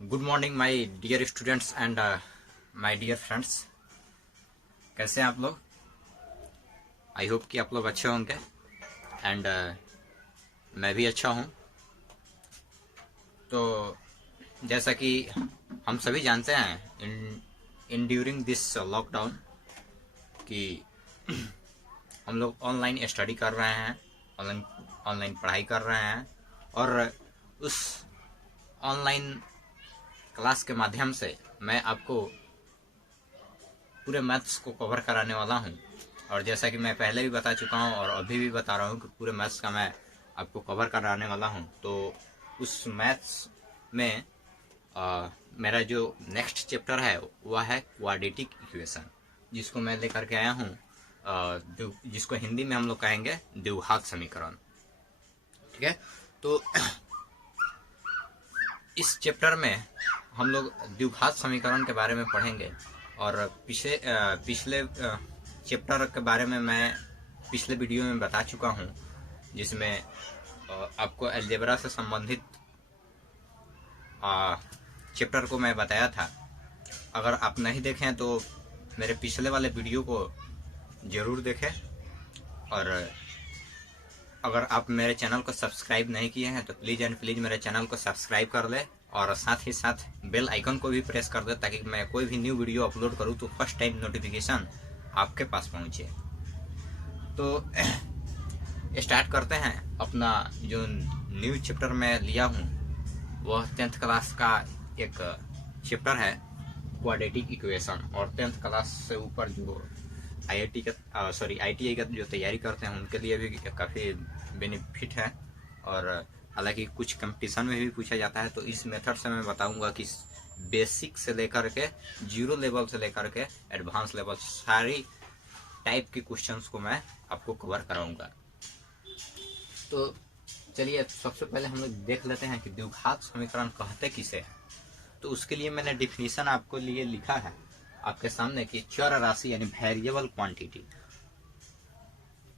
Good morning my dear students and my dear friends. कैसे हैं आप लोग? आई होप कि आप लोग अच्छे होंगे एंड मैं भी अच्छा हूं। तो जैसा कि हम सभी जानते हैं इन ड्यूरिंग दिस लॉकडाउन कि हम लोग ऑनलाइन स्टडी कर रहे हैं, ऑनलाइन ऑनलाइन पढ़ाई कर रहे हैं और उस ऑनलाइन क्लास के माध्यम से मैं आपको पूरे मैथ्स को कवर कराने वाला हूं। और जैसा कि मैं पहले भी बता चुका हूं और अभी भी बता रहा हूं कि पूरे मैथ्स का मैं आपको कवर कराने वाला हूं। तो उस मैथ्स में मेरा जो नेक्स्ट चैप्टर है वह है क्वाड्रेटिक इक्वेशन, जिसको मैं लेकर के आया हूं, जिसको हिंदी में हम लोग कहेंगे द्विघात समीकरण। ठीक है, तो इस चैप्टर में हम लोग द्विघात समीकरण के बारे में पढ़ेंगे। और पिछले चैप्टर के बारे में मैं पिछले वीडियो में बता चुका हूं, जिसमें आपको अलजेब्रा से संबंधित चैप्टर को मैं बताया था। अगर आप नहीं देखें तो मेरे पिछले वाले वीडियो को ज़रूर देखें। और अगर आप मेरे चैनल को सब्सक्राइब नहीं किए हैं तो प्लीज़ एंड प्लीज़ मेरे चैनल को सब्सक्राइब कर ले और साथ ही साथ बेल आइकन को भी प्रेस कर दे, ताकि मैं कोई भी न्यू वीडियो अपलोड करूं तो फर्स्ट टाइम नोटिफिकेशन आपके पास पहुंचे। तो स्टार्ट करते हैं। अपना जो न्यू चैप्टर मैं लिया हूं वह 10th क्लास का एक चैप्टर है क्वाड्रेटिक इक्वेशन। और 10th क्लास से ऊपर जो IIT का जो तैयारी करते हैं उनके लिए भी काफ़ी बेनिफिट है। और हालांकि कुछ कंपटीशन में भी पूछा जाता है, तो इस मेथड से मैं बताऊंगा कि बेसिक से लेकर के जीरो लेवल से लेकर के एडवांस लेवल सारी टाइप के क्वेश्चंस को मैं आपको कवर कराऊंगा। तो चलिए सबसे पहले हम लोग देख लेते हैं कि द्विघात समीकरण कहते किसे हैं। तो उसके लिए मैंने डिफिनीशन आपको लिए लिखा है आपके सामने कि चर राशि यानी वेरिएबल क्वांटिटी।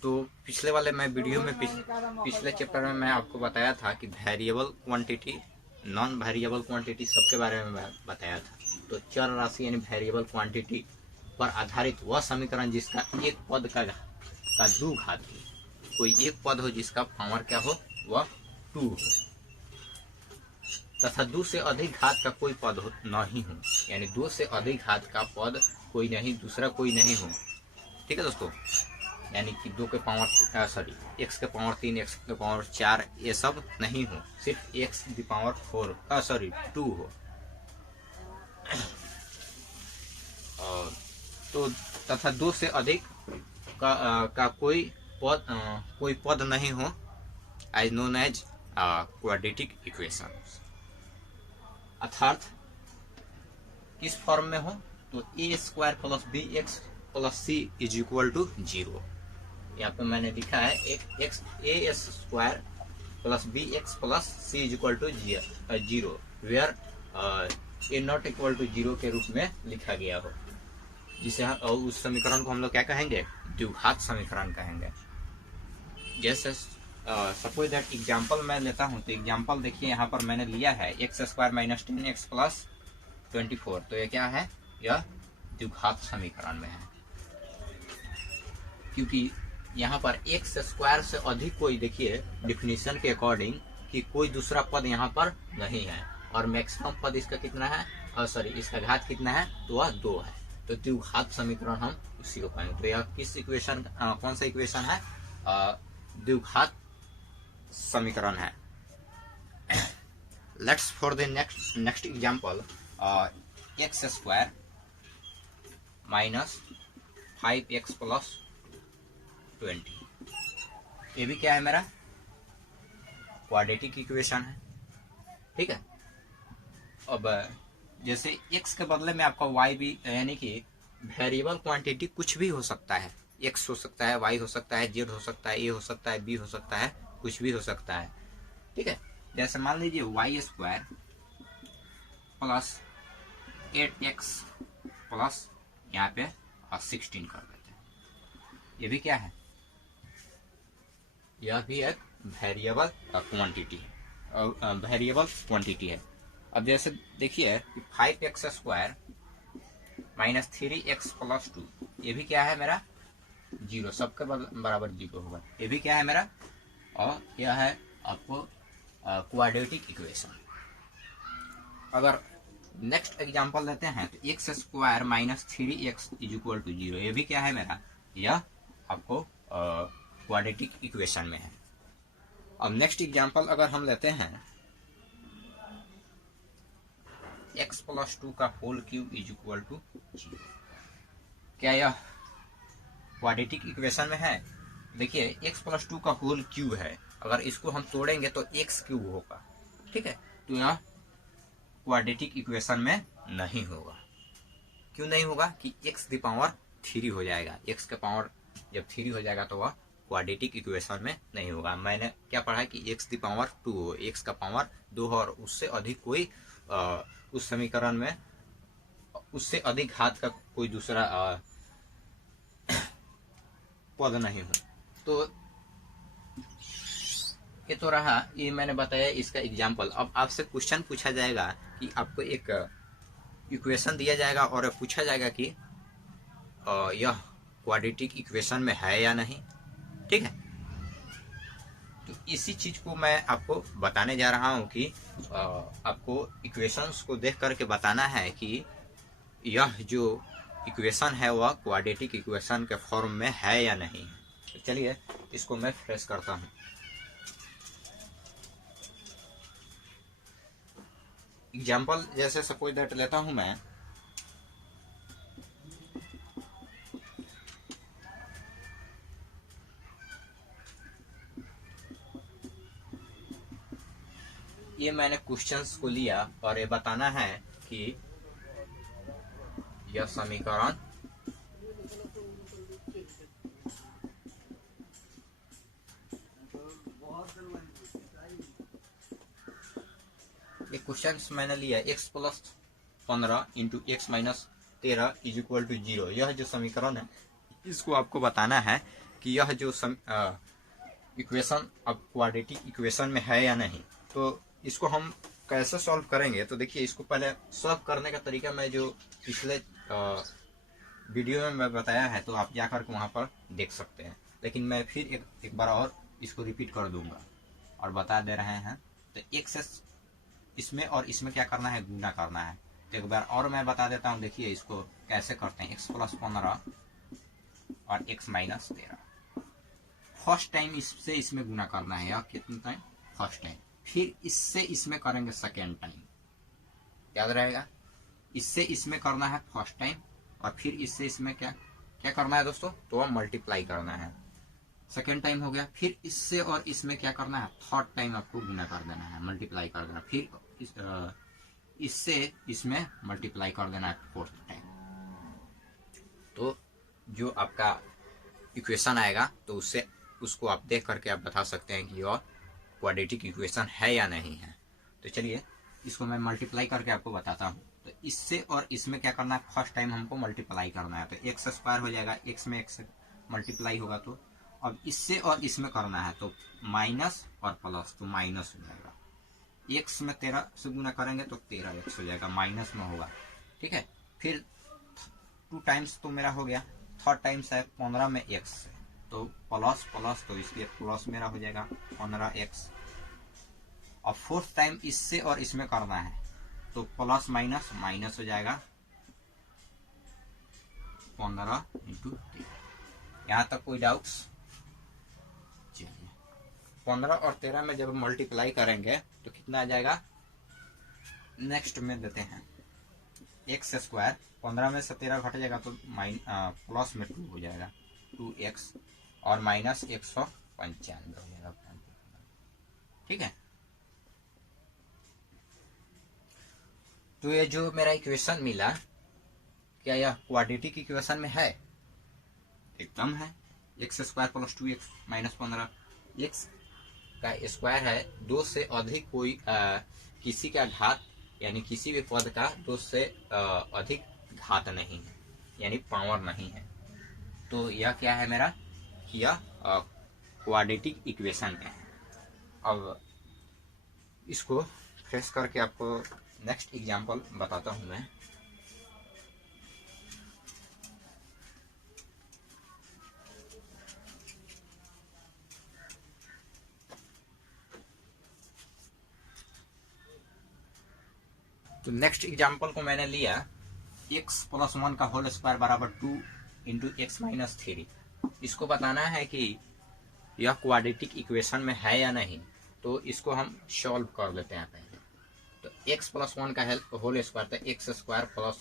तो पिछले वाले मैं वीडियो में पिछले चैप्टर में मैं आपको बताया था कि variable quantity, non variable quantity सबके बारे में मैं बताया था। तो चर राशि यानी वेरिएबल क्वांटिटी पर आधारित वह समीकरण जिसका एक पद का द्विघात हो, कोई एक पद हो जिसका पावर क्या हो, वह 2 हो, तथा 2 से अधिक घात का कोई पद हो नहीं हो, यानी 2 से अधिक घात का पद कोई नहीं, दूसरा कोई नहीं हो। ठीक है दोस्तों, यानी कि 2 के पावर x के पावर 3, x के पावर 4 ये सब नहीं हो, सिर्फ x की पावर 2 हो। तो तथा 2 से अधिक का कोई पद नहीं हो, as known as quadratic equation. अर्थात किस फॉर्म में हो, तो a² + bx + c = 0। यहाँ पे मैंने लिखा है a² + bx + c = 0, where a not = 0 के रूप में लिखा गया हो, जिसे उस समीकरण को हम लोग क्या कहेंगे, द्विघात समीकरण कहेंगे। जैसे सपोज दैट एग्जाम्पल मैं लेता हूं, तो एग्जाम्पल देखिए यहाँ पर मैंने लिया है x² - 10x + 24। तो ये क्या है, यह द्विघात समीकरण में है, क्योंकि यहाँ पर x² से अधिक कोई, देखिए डिफिनीशन के अकॉर्डिंग, कि कोई दूसरा पद यहाँ पर नहीं है। और मैक्सिमम पद इसका कितना है, इसका घात कितना है, तो वह 2 है। तो द्विघात समीकरण हम उसी को पाएंगे। तो यह किस इक्वेशन, कौन सा इक्वेशन है, द्विघात समीकरण है। Let's for the next example, x² - 5x + 20। ये भी क्या है, मेरा क्वाड्रेटिक इक्वेशन है। ठीक है, अब जैसे x के बदले में आपका y भी, यानी कि वेरिएबल क्वांटिटी कुछ भी हो सकता है, x हो सकता है, y हो सकता है, z हो सकता है, a हो सकता है, b हो सकता है, कुछ भी हो सकता है। ठीक है, जैसे मान लीजिए y² + 8x + यहाँ पे 16 कर देते हैं। ये भी क्या है, यह भी एक वेरिएबल क्वांटिटी है, वेरिएबल क्वांटिटी है। अब जैसे देखिए 5x² माइनस 3x प्लस 2, ये भी क्या है मेरा जीरो, सबके बराबर जीरो होगा, ये भी क्या है मेरा, और यह है आपको क्वाड्रेटिक इक्वेशन। अगर नेक्स्ट एग्जांपल लेते हैं तो x² minus 3x is equal to zero, ये भी क्या है मेरा, यह आपको क्वाड्रेटिक इक्वेशन में है। अब नेक्स्ट एग्जांपल अगर हम लेते हैं x प्लस 2 का whole cube is equal to zero, क्या यह क्वाड्रेटिक इक्वेशन में है? देखिए x प्लस 2 का होल क्यूब है, अगर इसको हम तोड़ेंगे तो x क्यूब होगा, ठीक है, तो यह क्वाड्रेटिक इक्वेशन में नहीं होगा। क्यों नहीं होगा कि x द पावर 3 हो जाएगा, x का पावर जब 3 हो जाएगा तो वह क्वाड्रेटिक इक्वेशन में नहीं होगा। मैंने क्या पढ़ा है कि x द पावर 2 हो, x का पावर 2 हो और उससे अधिक कोई उस समीकरण में उससे अधिक घात का कोई दूसरा पद नहीं हो। तो ये तो रहा, ये मैंने बताया इसका एग्जाम्पल। अब आपसे क्वेश्चन पूछा जाएगा कि आपको एक इक्वेशन दिया जाएगा और पूछा जाएगा कि यह क्वाड्रेटिक इक्वेशन में है या नहीं, ठीक है। तो इसी चीज को मैं आपको बताने जा रहा हूं कि आपको इक्वेशंस को देख करके बताना है कि यह जो इक्वेशन है वह क्वाड्रेटिक इक्वेशन के फॉर्म में है या नहीं। तो चलिए इसको मैं फ्रेश करता हूं। एग्जाम्पल जैसे सपोज दैट लेता हूं मैं, ये मैंने क्वेश्चंस को लिया और ये बताना है कि यह समीकरण एक क्वेश्चन मैंने लिया x plus 15 into x minus 13 is equal to zero. यह जो समीकरण है इसको आपको बताना है कि यह जो इक्वेशन अब क्वाड्रेटिक इक्वेशन में है या नहीं। तो इसको हम कैसे सॉल्व करेंगे, तो देखिए इसको पहले सॉल्व करने का तरीका मैं जो पिछले वीडियो में मैं बताया है तो आप जाकर के वहाँ पर देख सकते हैं, लेकिन मैं फिर एक बार और इसको रिपीट कर दूंगा और बता दे रहे हैं। तो एक से इसमें और इसमें क्या करना है, गुना करना है। तो एक बार और मैं बता देता हूँ, देखिए इसको कैसे करते हैं। x प्लस 15 और x माइनस 13, फर्स्ट टाइम इससे इसमें गुना करना है, या कितना टाइम, फर्स्ट टाइम। फिर इससे इसमें करेंगे सेकेंड टाइम, याद रहेगा। इससे इसमें करना है फर्स्ट टाइम और फिर इससे इसमें क्या क्या करना है दोस्तों, तो मल्टीप्लाई करना है, सेकेंड टाइम हो गया। फिर इससे और इसमें क्या करना है, थर्ड टाइम आपको गुना कर देना है, मल्टीप्लाई कर देना। फिर इससे इसमें मल्टीप्लाई कर देना है फोर्थ टाइम। तो जो आपका इक्वेशन आएगा तो उससे उसको आप देख करके आप बता सकते हैं कि यह क्वाड्रेटिक इक्वेशन है या नहीं है। तो चलिए इसको मैं मल्टीप्लाई करके आपको बताता हूँ। तो इससे और इसमें क्या करना है, फर्स्ट टाइम हमको मल्टीप्लाई करना है, तो x² हो जाएगा, x में x मल्टीप्लाई होगा। तो अब इससे और इसमें करना है तो माइनस और प्लस, तो माइनस हो जाएगा। x में 13 से गुना करेंगे तो 13x हो जाएगा, माइनस में होगा, ठीक है। फिर 2 टाइम्स तो मेरा हो गया, थर्ड टाइम्स है 15 में x से, तो प्लस प्लस, तो इसलिए प्लस मेरा हो जाएगा 15x। और फोर्थ टाइम इससे और इसमें करना है तो प्लस माइनस माइनस हो जाएगा 15 इंटू 13। यहाँ तक कोई डाउट्स? चलिए 15 और 13 में जब मल्टीप्लाई करेंगे तो कितना आ जाएगा, नेक्स्ट में देते हैं x², 15 में से 13 घट जाएगा तो प्लस में 2 हो जाएगा, 2x और माइनस 195 हो जाएगा, ठीक है। तो ये जो मेरा इक्वेशन मिला, क्या यह क्वाड्रेटिक इक्वेशन में है? एकदम है। x² plus 2x minus 15, x का स्क्वायर है, 2 से अधिक कोई किसी का घात यानी किसी भी पद का 2 से अधिक घात नहीं है, यानी पावर नहीं है। तो यह क्या है मेरा, यह क्वाड्रेटिक इक्वेशन है। अब इसको फ्रेश करके आपको नेक्स्ट एग्जाम्पल बताता हूं मैं। तो नेक्स्ट एग्जाम्पल को मैंने लिया x प्लस 1 का होल स्क्वायर बराबर 2 इंटू एक्स माइनस 3। इसको बताना है कि यह क्वाड्रेटिक इक्वेशन में है या नहीं, तो इसको हम सॉल्व कर लेते हैं पहले। तो x प्लस 1 का होल स्क्वायर था एक्स स्क्वायर प्लस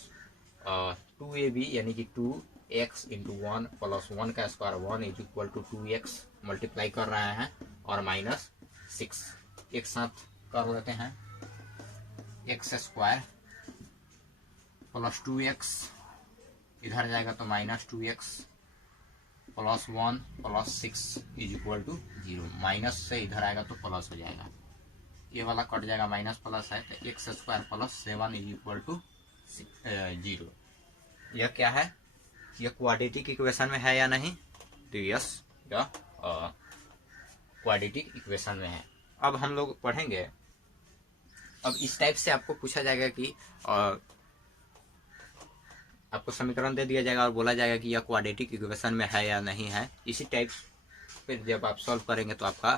2ab यानी कि 2x इंटू 1 प्लस 1 का square 1 is equal to 2x multiply कर रहे हैं और माइनस 6 एक साथ कर लेते हैं। एक्स स्क्वायर प्लस 2x इधर जाएगा तो minus 2x plus 1 plus 6 is equal to 0। Minus से इधर आएगा तो प्लस हो जाएगा, ये वाला कट जाएगा, माइनस प्लस है तो x square plus 7 is equal to 0। यह क्या है, यह क्वाड्रेटिक इक्वेशन में है या नहीं, तो यस यह क्वाड्रेटिक इक्वेशन में है। अब हम लोग पढ़ेंगे, अब इस टाइप से आपको पूछा जाएगा कि आपको समीकरण दे दिया जाएगा और बोला जाएगा कि यह क्वाड्रेटिक इक्वेशन में है या नहीं है। इसी टाइप फिर जब आप सॉल्व करेंगे तो आपका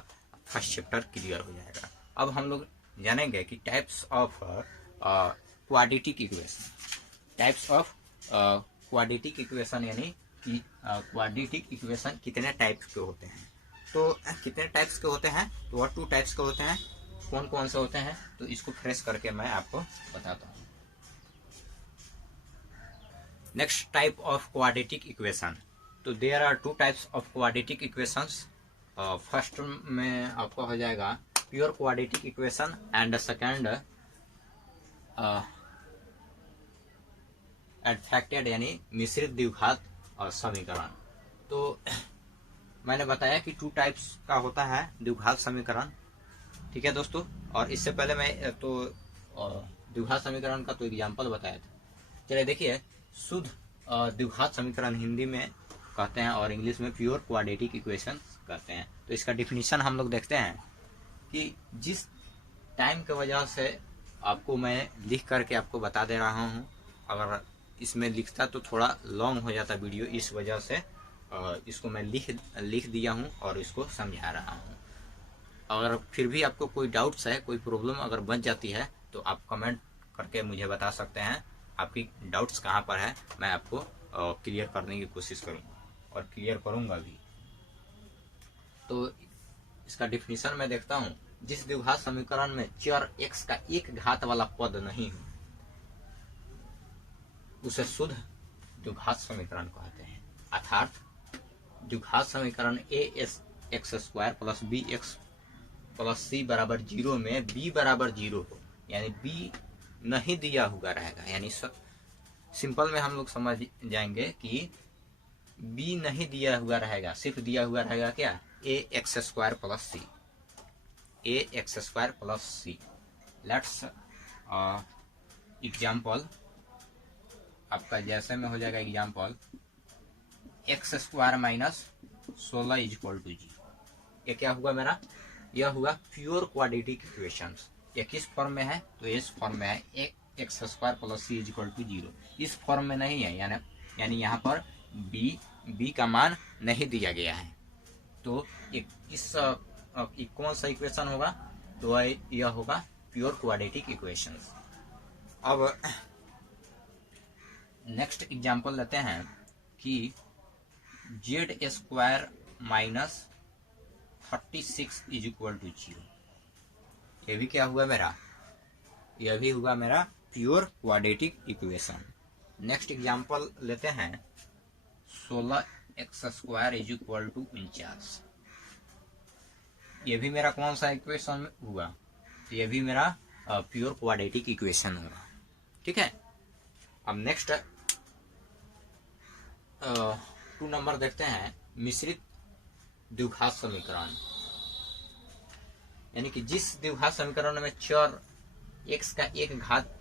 फर्स्ट चैप्टर क्लियर हो जाएगा। अब हम लोग जानेंगे कि types of quadratic equation. Types of quadratic equation यानी कि क्वाड्रेटिक इक्वेशन कितने टाइप्स के होते हैं। तो कितने टाइप्स के होते हैं, तो वह 2 टाइप्स के होते हैं। कौन कौन से होते हैं, तो इसको फ्रेश करके मैं आपको बताता हूँ। Next type of quadratic equation. तो there are 2 types of quadratic equations. First में आपका हो जाएगा pure quadratic equation and second adfected यानी मिश्रित द्विघात समीकरण। तो मैंने बताया कि 2 टाइप्स का होता है द्विघात समीकरण, ठीक है दोस्तों। और इससे पहले मैं तो द्विघात समीकरण का तो एग्जाम्पल बताया था। चलिए देखिए, शुद्ध द्विघात समीकरण हिंदी में कहते हैं और इंग्लिश में प्योर क्वाड्रेटिक इक्वेशन कहते हैं। तो इसका डिफिनीशन हम लोग देखते हैं कि जिस टाइम की वजह से आपको मैं लिख करके आपको बता दे रहा हूँ, अगर इसमें लिखता तो थोड़ा लॉन्ग हो जाता वीडियो, इस वजह से इसको मैं लिख दिया हूँ और इसको समझा रहा हूँ। अगर फिर भी आपको कोई डाउट्स है, कोई प्रॉब्लम अगर बन जाती है तो आप कमेंट करके मुझे बता सकते हैं आपकी डाउट्स कहाँ पर है। मैं आपको क्लियर करने की कोशिश करूँगा और क्लियर करूँगा भी। तो इसका डिफिनीशन मैं देखता हूँ। जिस द्विघात समीकरण में चर x का एक घात वाला पद नहीं हो उसे शुद्ध द्विघात समीकरण कहते हैं। अर्थात द्विघात समीकरण ax square plus bx plus c बराबर 0 में b बराबर 0 हो, यानी b नहीं दिया हुआ रहेगा। यानी सिंपल में हम लोग समझ जाएंगे कि b नहीं दिया हुआ रहेगा, सिर्फ दिया हुआ रहेगा क्या, ax square plus c, ax square plus c। Let's example आपका जैसे में हो जाएगा example x square minus 16 is equal to 0। ये क्या हुआ मेरा, यह हुआ प्योर क्वाड्रेटिक इक्वेशंस। ये किस फॉर्म में है, तो इस फॉर्म में है x square plus c is equal to 0। इस फॉर्म में नहीं है, यानी यहाँ पर b का मान नहीं दिया गया है। तो इस कौन सा इक्वेशन होगा, तो यह होगा प्योर क्वाड्रेटिक इक्वेशंस। अब नेक्स्ट एग्जाम्पल लेते हैं कि z square minus 36 is equal to 0। ये भी क्या हुआ मेरा, यह भी हुआ मेरा pure quadratic equation. Next example लेते हैं 16x square is equal to 49। ये भी मेरा कौन सा इक्वेशन हुआ, ये भी मेरा प्योर क्वाड्रेटिक इक्वेशन होगा, ठीक है। अब नेक्स्ट 2 नंबर देखते हैं मिश्रित द्विघात समीकरण। यानी कि जिस द्विघात समीकरण में चर x का एक घात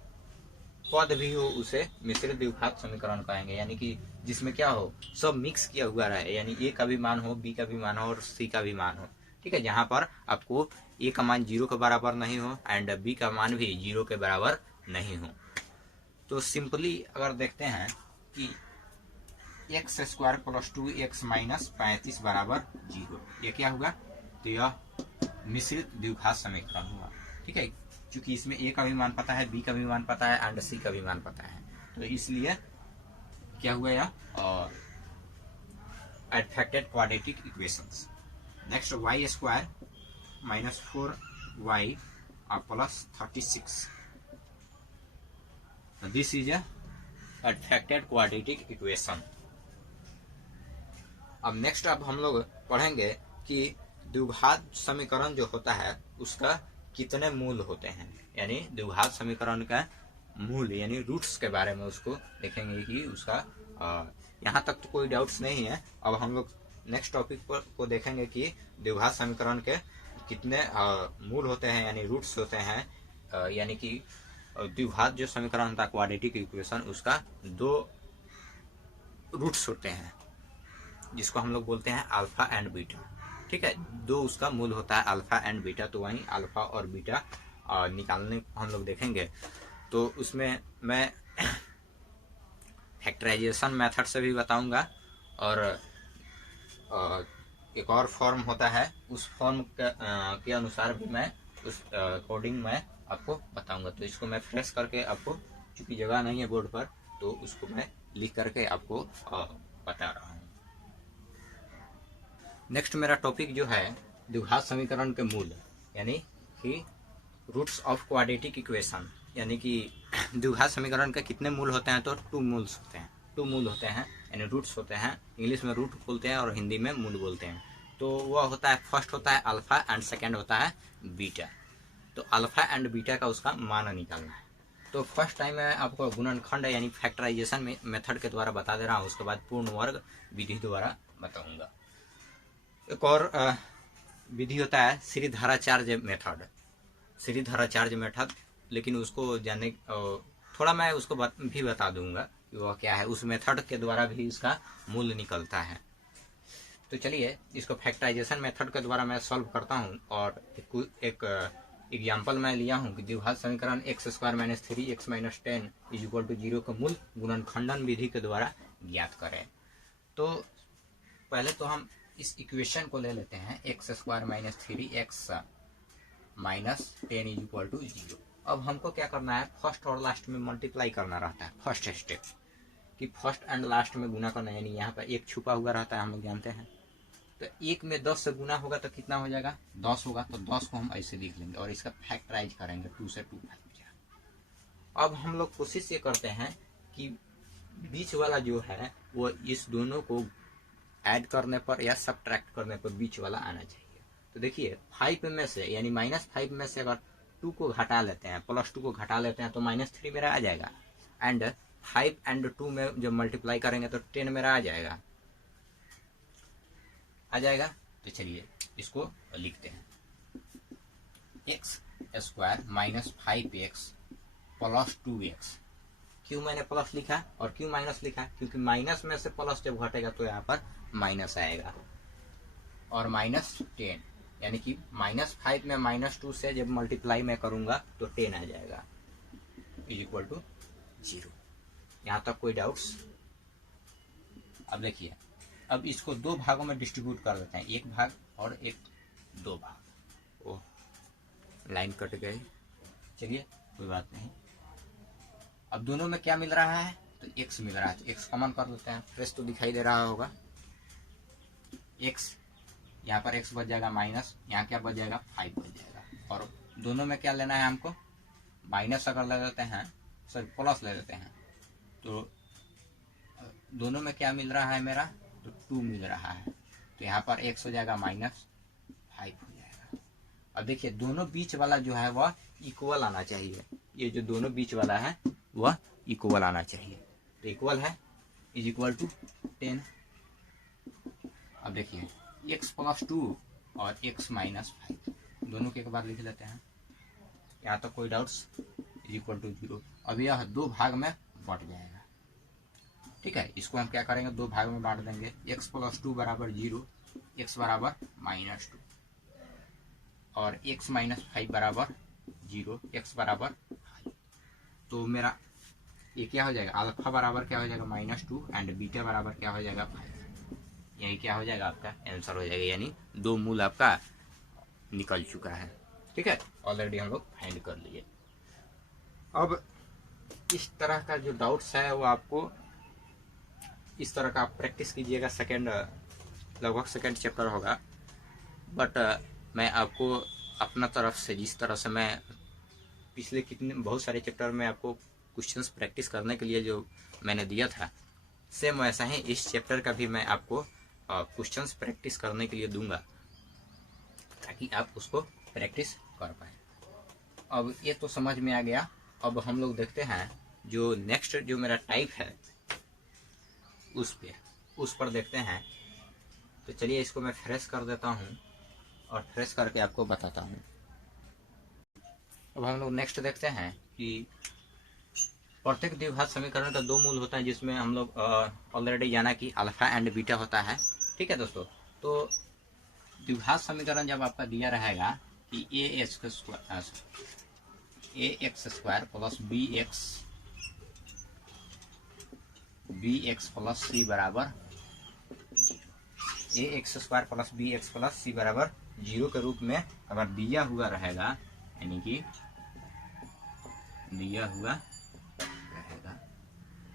पद भी हो उसे मिश्रित द्विघात समीकरण कहेंगे। यानी कि जिसमें क्या हो, सब मिक्स किया हुआ रहे, यानी a का भी मान हो, b का भी मान हो और c का भी मान हो, ठीक ठीक है, जहां पर आपको ए का मान 0 के बराबर नहीं हो एंड बी का मान भी 0 के बराबर नहीं हो। तो सिंपली अगर देखते हैं कि x square plus 2x minus 35 बराबर 0, ये क्या होगा, तो यह मिश्रित द्विघात समीकरण हुआ। ठीक है, क्योंकि इसमें ए का भी मान पता है, बी का भी मान पता है एंड सी का भी मान पता है, तो इसलिए क्या हुआ यह adfected quadratic equations. Next y square minus 4y plus 36, this is adfected quadratic equation. अब नेक्स्ट अब हम लोग पढ़ेंगे कि द्विघात समीकरण जो होता है उसका कितने मूल होते हैं, यानी द्विघात समीकरण का मूल यानी रूट्स के बारे में उसको देखेंगे कि उसका यहाँ तक तो कोई डाउट्स नहीं है। अब हम लोग नेक्स्ट टॉपिक पर को देखेंगे कि द्विघात समीकरण के कितने मूल होते हैं यानी रूट्स होते हैं, यानी कि द्विघात जो समीकरण होता है क्वाड्रेटिक इक्वेशन उसका 2 रूट्स होते हैं जिसको हम लोग बोलते हैं अल्फा एंड बीटा। ठीक है, 2 उसका मूल होता है अल्फा एंड बीटा, तो वहीं अल्फा और बीटा निकालने हम लोग देखेंगे। तो उसमें मैं फैक्टराइजेशन मेथड से भी बताऊंगा और एक और फॉर्म होता है उस फॉर्म के अनुसार भी मैं उस अकॉर्डिंग मैं आपको बताऊंगा। तो इसको मैं फ्रेश करके आपको, चूंकि जगह नहीं है बोर्ड पर, तो उसको मैं लिख करके आपको बता रहा हूँ। नेक्स्ट मेरा टॉपिक जो है द्विघात समीकरण के मूल, यानी कि रूट्स ऑफ क्वाड्रेटिक इक्वेशन, यानी कि द्विघात समीकरण के कितने मूल होते हैं, तो 2 मूल्स होते हैं, 2 मूल होते हैं यानी रूट्स होते हैं। इंग्लिश में रूट बोलते हैं और हिंदी में मूल बोलते हैं। तो वह होता है, फर्स्ट होता है अल्फा एंड सेकेंड होता है बीटा। तो अल्फा एंड बीटा का उसका मान निकालना है। तो फर्स्ट टाइम मैं आपको गुणनखंड यानी फैक्टराइजेशन मेथड के द्वारा बता दे रहा हूँ, उसके बाद पूर्ण वर्ग विधि द्वारा बताऊंगा। एक और विधि होता है श्रीधराचार्य मेथड, श्रीधराचार्य मेथड, लेकिन उसको जानने थोड़ा मैं उसको भी बता दूंगा कि वह क्या है। उस मेथड के द्वारा भी इसका मूल निकलता है। तो चलिए इसको फैक्टराइजेशन मेथड के द्वारा मैं सॉल्व करता हूँ और एक एग्जाम्पल मैं लिया हूँ कि द्विघात समीकरण x square minus 3x minus 10 is equal to 0 का मूल गुणनखंडन विधि के द्वारा ज्ञात करें। तो पहले तो हम इस इक्वेशन को ले लेते हैं, x square minus 3x minus 10 is equal to 0। अब हमको क्या करना है, फर्स्ट और लास्ट में मल्टीप्लाई करना रहता है। फर्स्ट स्टेप कि फर्स्ट एंड लास्ट में गुना करना, यानी यहाँ पर 1 छुपा हुआ रहता है, हम लोग जानते हैं। तो 1 में 10 से गुना होगा तो कितना हो जाएगा, 10 होगा। तो 10 को हम ऐसे लिख लेंगे और इसका फैक्टराइज करेंगे, 2 से 2 भाग जाएगा। अब हम लोग कोशिश ये करते हैं कि बीच वाला जो है वो इस दोनों को ऐड करने पर या सब्ट्रैक्ट करने पर बीच वाला आना चाहिए। तो देखिए 5 में से यानी -5 में से अगर 2 को घटा लेते हैं, +2 को घटा लेते हैं तो -3 मेरा आ जाएगा। एंड 5 एंड 2 में जब मल्टीप्लाई करेंगे तो 10 मेरा आ जाएगा। तो चलिए इसको लिखते हैं, x square minus 5x plus 2x। क्यों मैंने प्लस लिखा और क्यों माइनस लिखा, क्योंकि माइनस में से प्लस जब घटेगा तो यहाँ पर माइनस आएगा। और -10 यानी कि -5 में -2 से जब मल्टीप्लाई मैं करूंगा तो 10 आ जाएगा इज इक्वल टू 0। यहाँ तक कोई डाउट्स? अब देखिए, अब इसको 2 भागों में डिस्ट्रीब्यूट कर देते हैं, 1 भाग और 2 भाग। ओह, लाइन कट गई, चलिए कोई बात नहीं। अब दोनों में क्या मिल रहा है, तो x मिल रहा है। x कॉमन कर देते हैं, फ्रेश तो दिखाई दे रहा होगा। x यहाँ पर x बच जाएगा माइनस, यहाँ क्या बच जाएगा 5 बच जाएगा। और दोनों में क्या लेना है हमको, माइनस अगर ले लेते हैं, सॉरी प्लस ले लेते हैं, तो दोनों में क्या मिल रहा है मेरा, तो 2 मिल रहा है। तो यहाँ पर x हो जाएगा -5 हो जाएगा। अब देखिए दोनों बीच वाला जो है वह इक्वल आना चाहिए, ये जो दोनों बीच वाला है वह इक्वल आना चाहिए। तो इक्वल है इज इक्वल टू 10। अब देखिए x प्लस 2 और x माइनस 5 दोनों के एक बार लिख लेते हैं, यहाँ तक कोई डाउट्स, इज इक्वल टू 0। अब यह 2 भाग में बट जाएगा। ठीक है, इसको हम क्या करेंगे, 2 भाग में बांट देंगे। x प्लस 2 बराबर 0, x बराबर -2। और x माइनस 5 बराबर 0, x बराबर 5। तो मेरा ये क्या हो जाएगा, अल्फा बराबर क्या हो जाएगा -2 एंड बीटा बराबर क्या हो जाएगा 5। यही क्या हो जाएगा आपका आंसर हो जाएगा, यानी 2 मूल आपका निकल चुका है। ठीक है, ऑलरेडी हम लोग फाइंड कर लिए। अब इस तरह का जो डाउट्स है वो आपको इस तरह का आप प्रैक्टिस कीजिएगा। लगभग सेकेंड चैप्टर होगा, बट मैं आपको अपना तरफ से जिस तरह से मैं पिछले बहुत सारे चैप्टर में आपको क्वेश्चंस प्रैक्टिस करने के लिए जो मैंने दिया था, सेम वैसा ही इस चैप्टर का भी मैं आपको क्वेश्चंस प्रैक्टिस करने के लिए दूंगा, ताकि आप उसको प्रैक्टिस कर पाए। अब ये तो समझ में आ गया। अब हम लोग देखते हैं जो नेक्स्ट जो मेरा टाइप है उस पर देखते हैं। तो चलिए इसको मैं फ्रेश कर देता हूँ और फ्रेश करके आपको बताता हूँ। अब हम लोग नेक्स्ट देखते हैं कि प्रत्येक द्विघात समीकरण का 2 मूल होता है, जिसमें हम लोग ऑलरेडी जाना कि अल्फा एंड बीटा होता है। ठीक है दोस्तों, तो द्विघात समीकरण जब आपका दिया रहेगा कि ax square plus bx plus c बराबर 0, ax square plus bx plus c बराबर 0 के रूप में अगर दिया हुआ रहेगा, यानी कि दिया हुआ रहेगा,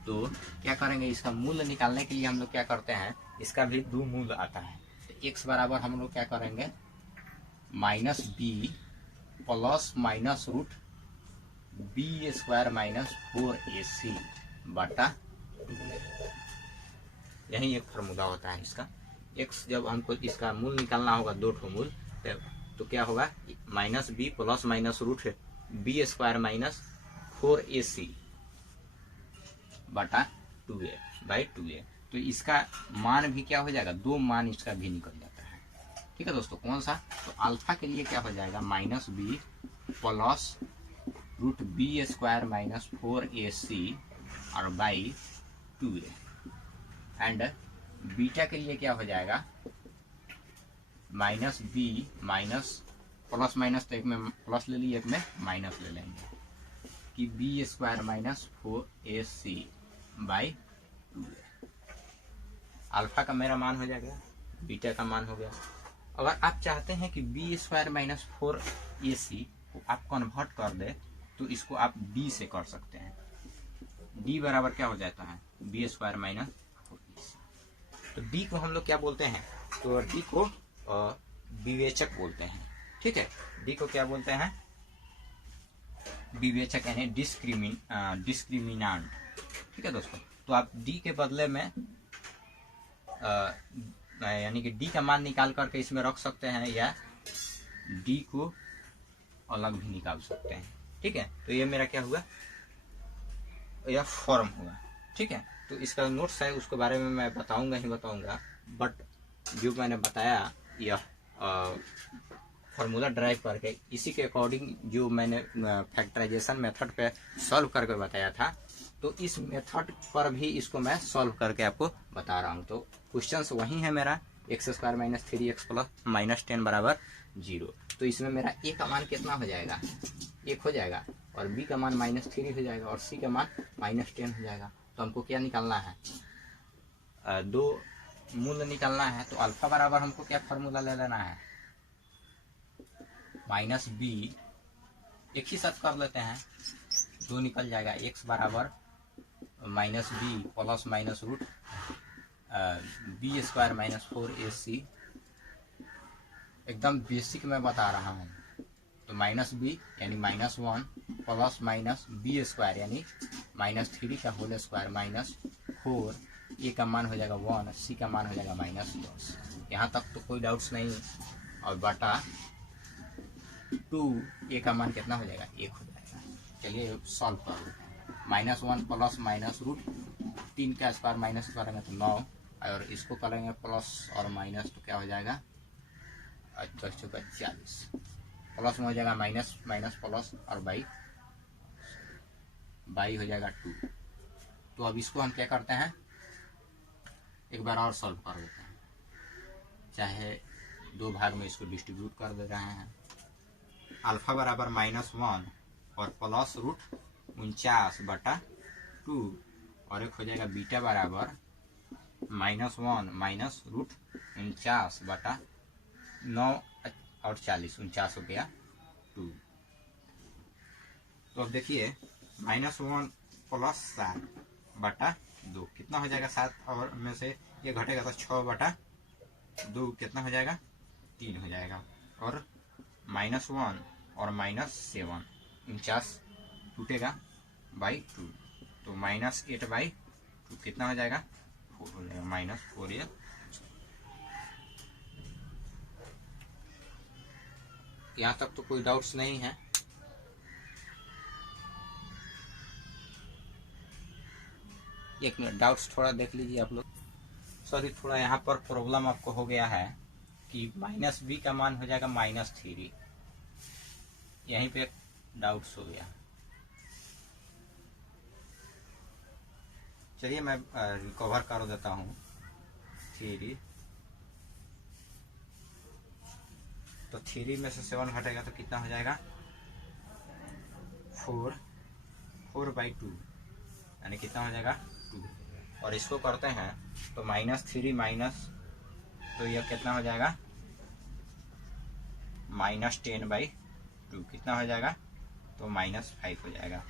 तो क्या करेंगे, इसका मूल्य निकालने के लिए हम लोग क्या करते हैं, इसका भी 2 मूल्य आता है। तो x बराबर हम लोग क्या करेंगे, -b plus minus root b square minus 4ac बटा 2। यही एक फार्मूला होता है इसका। x जब हमको इसका मूल निकालना होगा, 2 ठो मूल, तो क्या होगा, -b plus minus root b square minus 4ac बटा 2a बाई 2a। तो इसका मान भी क्या हो जाएगा, 2 मान इसका भी निकल जाता है। ठीक है दोस्तों, कौन सा, तो अल्फा के लिए क्या हो जाएगा, -b plus root b square minus 4ac और बाई 2a। एंड बीटा के लिए क्या हो जाएगा, -b माइनस प्लस माइनस, तो एक में प्लस ले लिए, एक में माइनस ले लेंगे, कि b square minus 4ac by 2a। Alpha का मेरा मान हो जाएगा, बीटा का मान हो गया। अगर आप चाहते हैं कि बी स्क्वायर माइनस 4ac को आप कन्वर्ट कर दे, तो इसको आप b से कर सकते हैं। d बराबर क्या हो जाता है, बी स्क्वायर माइनस 4ac। तो d को हम लोग क्या बोलते हैं, तो d को विवेचक बोलते हैं। ठीक है, d को क्या बोलते हैं, विवेचक, यानी डिस्क्रिमिनांट। ठीक है दोस्तों, तो आप d के बदले में यानी कि d का मान निकाल करके इसमें रख सकते हैं, या d को अलग भी निकाल सकते हैं। ठीक है, तो ये मेरा क्या हुआ, यह फॉर्म हुआ। ठीक है, तो इसका नोट्स है, उसके बारे में मैं बताऊंगा, बट जो मैंने बताया यह फार्मूला ड्राइव करके इसी के अकॉर्डिंग जो मैंने फैक्टराइजेशन मेथड पे सॉल्व करके बताया था, तो इस मेथड पर भी इसको मैं सॉल्व करके आपको बता रहा हूँ। तो क्वेश्चंस वही है मेरा, x square minus 3x plus -10 बराबर 0। तो इसमें मेरा a का मान कितना हो जाएगा, 1 हो जाएगा, और b का मान -3 हो जाएगा, और c का मान -10 हो जाएगा। तो हमको क्या निकालना है, 2 मूल्य निकालना है। तो अल्फा बराबर हमको क्या फार्मूला ले लेना है, -b, एक ही साथ कर लेते हैं, 2 निकल जाएगा, x बराबर -b plus minus root b square minus 4ac। एकदम बेसिक में बता रहा हूँ। तो -b यानी -1 प्लस माइनस बी स्क्वायर यानी -3 का होल स्क्वायर माइनस 4, ए का मान हो जाएगा 1, सी का मान हो जाएगा -10। यहाँ तक तो कोई डाउट्स नहीं। और बटा 2, ए का मान कितना हो जाएगा, 1 हो जाएगा। चलिए सॉल्व कर लेते हैं। -1 प्लस माइनस रूट 3 का स्क्वायर माइनस करेंगे तो 9, और इसको करेंगे प्लस और माइनस, तो क्या हो जाएगा 10 चौका 40, प्लस में हो जाएगा माइनस माइनस प्लस, और बाई हो जाएगा 2। तो अब इसको हम क्या करते हैं, एक बार और सॉल्व कर देते हैं, चाहे 2 भाग में इसको डिस्ट्रीब्यूट कर दे रहे हैं। अल्फा बराबर -1 और प्लस रूट 49/2 और एक हो जाएगा बीटा बराबर -1 माइनस रूट 49/9 और 40 49 हो गया 2। तो अब देखिए -1 प्लस 7/2 कितना हो जाएगा, 7 और में से ये घटेगा तो 6/2 कितना हो जाएगा 3 हो जाएगा, और -1 और -7 49 टूटेगा /2 तो -8/2 कितना हो जाएगा 4 हो जाएगा, -4 ये। यहाँ तक तो कोई डाउट्स नहीं है। एक मिनट डाउट्स थोड़ा देख लीजिए आप लोग। सॉरी थोड़ा यहाँ पर प्रॉब्लम आपको हो गया है कि -b का मान हो जाएगा -3, यहीं पे डाउट्स हो गया। चलिए मैं रिकवर कर देता हूँ 3, तो 3 में से 7 घटेगा तो कितना हो जाएगा 4/2 यानी कितना हो जाएगा 2, और इसको करते हैं तो -3 माइनस, तो यह कितना हो जाएगा -10/2 कितना हो जाएगा तो -5 हो जाएगा।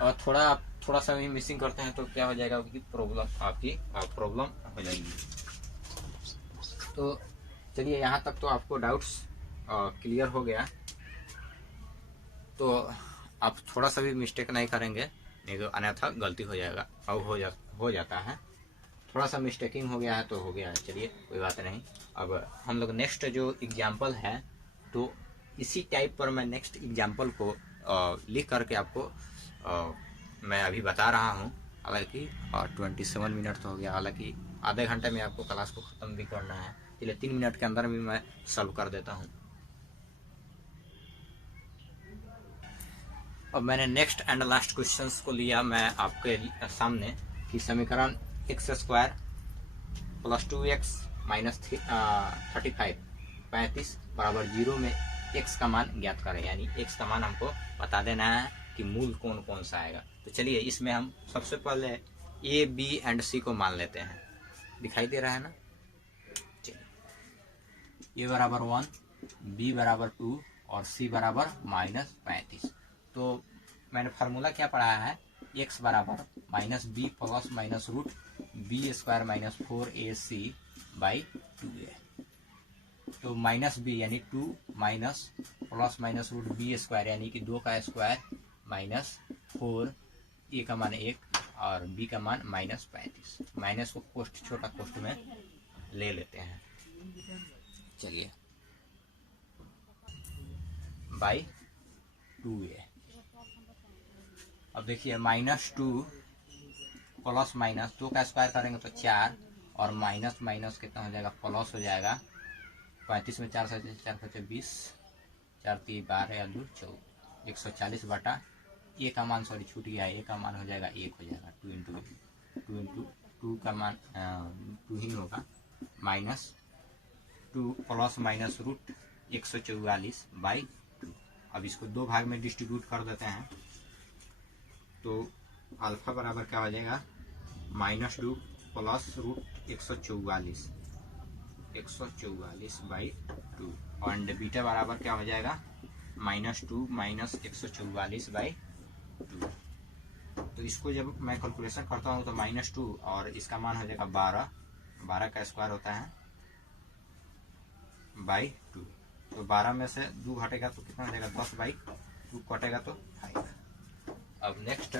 और थोड़ा सा भी मिसिंग करते हैं तो क्या हो जाएगा कि आपकी प्रॉब्लम हो जाएगी। तो चलिए यहाँ तक तो आपको डाउट्स क्लियर हो गया, तो आप थोड़ा सा भी मिस्टेक नहीं करेंगे, नहीं तो अन्यथा गलती हो जाएगा और हो जाता है। थोड़ा सा मिस्टेकिंग हो गया है तो हो गया है, चलिए कोई बात नहीं। अब हम लोग नेक्स्ट जो एग्जाम्पल है तो इसी टाइप पर मैं नेक्स्ट एग्जाम्पल को लिख करके आपको मैं अभी बता रहा हूँ। हालांकि 27 मिनट तो हो गया, हालांकि आधे घंटे में आपको क्लास को ख़त्म भी करना है, इसलिए 3 मिनट के अंदर भी मैं सॉल्व कर देता हूँ। अब मैंने नेक्स्ट एंड लास्ट क्वेश्चंस को लिया मैं आपके सामने कि समीकरण x² + 2x - 35 बराबर 0 में x का मान ज्ञात करें, यानी x का मान हमको बता देना है कि मूल कौन कौन सा आएगा। तो चलिए इसमें हम सबसे पहले a, b एंड c को मान लेते हैं। दिखाई दे रहा है ना, चलिए a बराबर 1, b बराबर 2 और c बराबर -35। तो मैंने फार्मूला क्या पढ़ाया है, x बराबर -b plus minus root b² - 4ac/2a। तो -b यानी 2 minus plus minus root b² यानी कि 2 का स्क्वायर माइनस 4, a का मान 1 और b का मान -35। माइनस को कोष्ट छोटा कोष्ट में ले लेते हैं। चलिए /2a। अब देखिए -2 प्लस माइनस 2 का स्क्वायर करेंगे तो 4 और माइनस माइनस कितना हो जाएगा प्लस हो जाएगा। 35 में 4 से 4 5 20, 4 3 12 या 2 14, 140 बटा a का मान सॉरी छूट गया, a का मान हो जाएगा 1 हो जाएगा। 2 का मान 2 ही होगा, -2 प्लस माइनस रूट 144/2। अब इसको 2 भाग में डिस्ट्रीब्यूट कर देते हैं तो अल्फा बराबर क्या हो जाएगा -2 प्लस रूट 144/2 और बीटा बराबर क्या हो जाएगा -2 माइनस 144/2। तो इसको जब मैं कैलकुलेशन करता हूँ तो -2 और इसका मान हो जाएगा 12 का स्क्वायर होता है /2। तो 12 में से 2 घटेगा तो कितना हो जाएगा 10/2 कटेगा तो 5। अब नेक्स्ट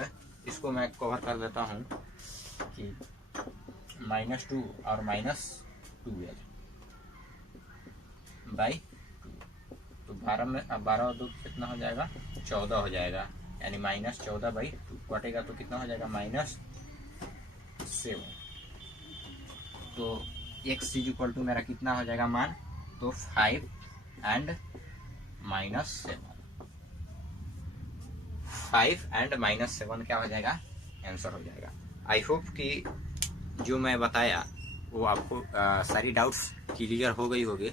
इसको मैं कवर कर देता हूँ कि -2 और -12/2 तो 12 में अब 12 और 2 कितना हो जाएगा 14 हो जाएगा, यानी -14/2 कटेगा तो कितना हो जाएगा -7। तो x = मेरा कितना हो जाएगा मान, तो 5 एंड -7। 5 एंड -7 क्या हो जाएगा आंसर हो जाएगा। आई होप कि जो मैं बताया वो आपको सारी डाउट्स क्लियर हो गई होगी।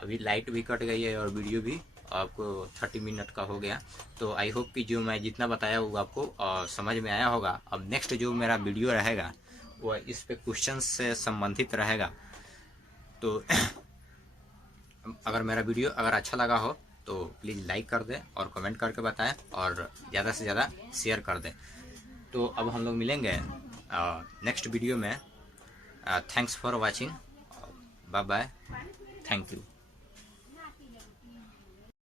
अभी लाइट भी कट गई है और वीडियो भी आपको 30 मिनट का हो गया। तो आई होप कि जो मैं जितना बताया वो आपको समझ में आया होगा। अब नेक्स्ट जो मेरा वीडियो रहेगा वो इस पे क्वेश्चन से संबंधित रहेगा। तो अगर मेरा वीडियो अगर अच्छा लगा हो तो प्लीज़ लाइक कर दें और कमेंट करके बताएं और ज़्यादा से ज़्यादा शेयर कर दें। तो अब हम लोग मिलेंगे नेक्स्ट वीडियो में। Thanks for watching, bye bye, thank you.